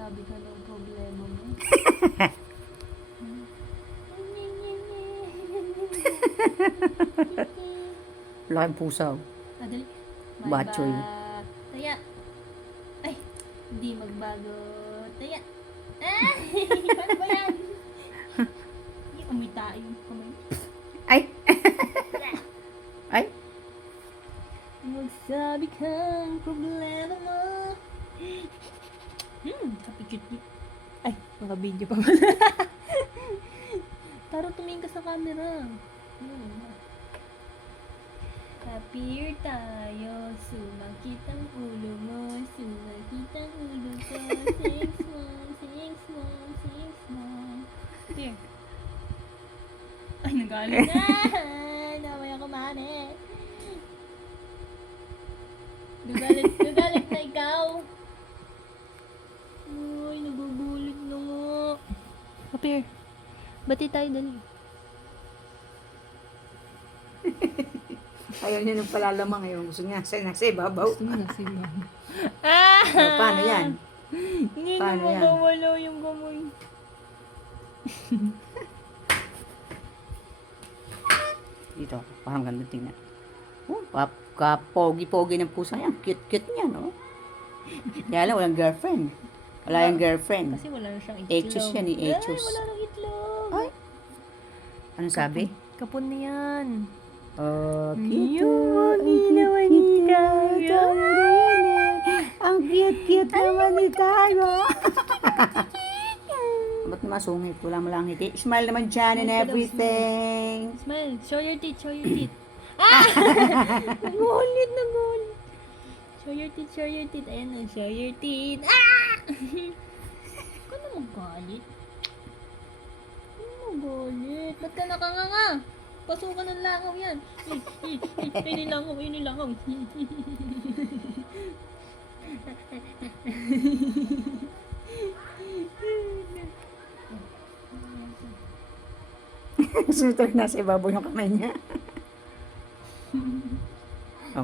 Magsabi ka ng problema mo. Laking pusa. Adali. Batchoy. Taya. Ay, hindi magbago. Taya. Ah! Ano ba yan? Hindi amoy tayo yung kamay. Ay! Ay! Magsabi kang problema mo. Kapikit niyo. Ay, naka-video pa ba? Taro, tumingin ka sa camera. Appear tayo, sumakit ang ulo mo, sumakit ang ulo ko. 6 months, 6 months, 6 months. Appear. Ay, nagalit na! Naway ako, mami. Nagalit na ikaw. Uy, nagugulit na nga. Appear. Bati tayo, dali. Ayaw niya nung palalamang ngayon. Gusto niya nasa ibabaw. Gusto mo na sila. O, paano yan? Hindi na Paano yan? mawawala yung gamoy. Dito, parang ganda tingnan. Oh, kapogi-pogi ng pusa yan. Cute-cute niya, no? Kaya lang, walang girlfriend. Wala yung girlfriend. Kasi wala na siyang itlog. Echos yan, echos. Ay, wala nang itlog. Ay! Anong sabi? Kapon na yan. Oh, Yung ginawa ni Taro. Ang cute-cute naman ni Taro. Ba't naman sungit? Wala mo lang ngiti. Smile naman dyan and everything. Smile. Show your teeth. Show your teeth. Nagulit. Show your teeth. Show your teeth. Ayan na. Show your teeth. Huwag ka na magalit. Magalit. Ba't ka nakanganga? Pasukan ng langaw yan. Inilangaw. Gusto talaga nasa ibabaw yung kamay niya. Oh,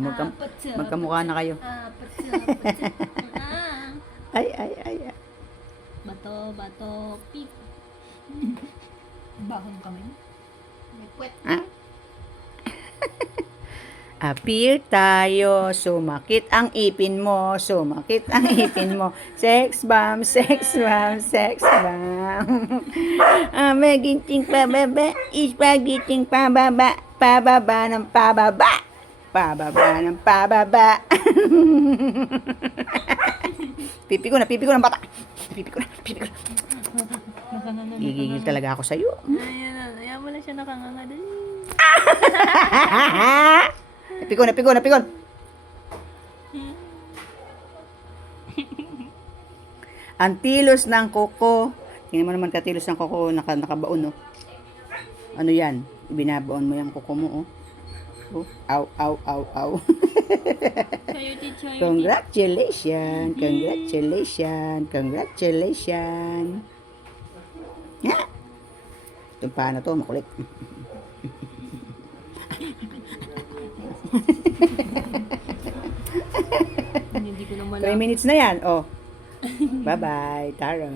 magkamukha na kayo. Ay. Bato, pip. Bahon kami. May puwet. Appear tayo, sumakit ang ipin mo, sumakit ang ipin mo. Sex bomb, sex bomb, sex bomb. Magiting pababa, ispagiting pababa, pababa ng pababa, pababa ng pababa. Pipi ko na bata. Pipi ko na. Gigigil talaga ako sa'yo. Ayan mo lang siya nakanganga dali. Napikon. Ang tilos ng koko. Tingnan mo naman katilos ng koko, nakabaon, no? Ano yan? Binabaon mo yung koko mo, oh. Oh, aw. Show your teeth. Congratulations. Yeah. Itong paano to, makulit. Hindi ko na 3 minutes na yan, oh. Bye-bye, Tara.